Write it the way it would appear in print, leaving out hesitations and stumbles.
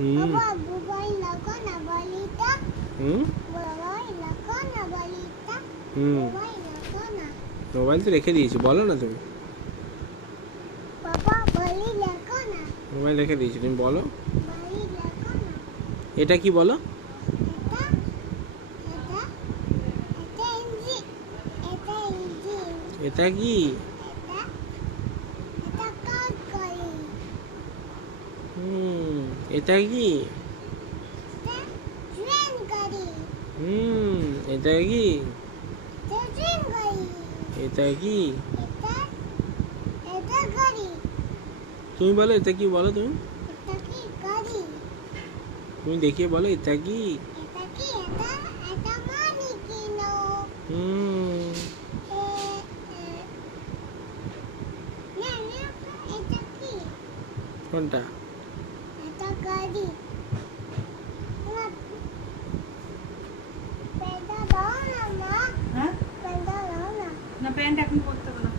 হুম বাবা মোবাইল লাগো না বলিটা হুম মোবাইল লাগো না বলিটা হুম মোবাইল লাগো না মোবাইল তো রেখে দিয়েছি, বলো না তুমি। বাবা বলি লাগো না মোবাইল রেখে দিয়েছি, তুমি বলো। বলি লাগো না এটা কি বলো? এটা এটা এটা ইঞ্জিন এটা ইঞ্জিন এটা কি? এটা এটা কাজ করে হুম এটা কি? এটা ট্রেন গাড়ি হুম এটা কি? এটা ট্রেন গাড়ি এটা কি? এটা এটা গাড়ি তুমি বলো এটা কি, বলো তুমি। এটা কি গাড়ি তুমি দেখিয়ে বলো এটা কি। এটা কি এটা এটা মানি কিনো হুম এ এ না না এটা কি কোনটা? এটা গাড়ি না পেডা দাও না মা হ্যাঁ পেডা দাও না না প্যান্ট এখন পরতে হবে না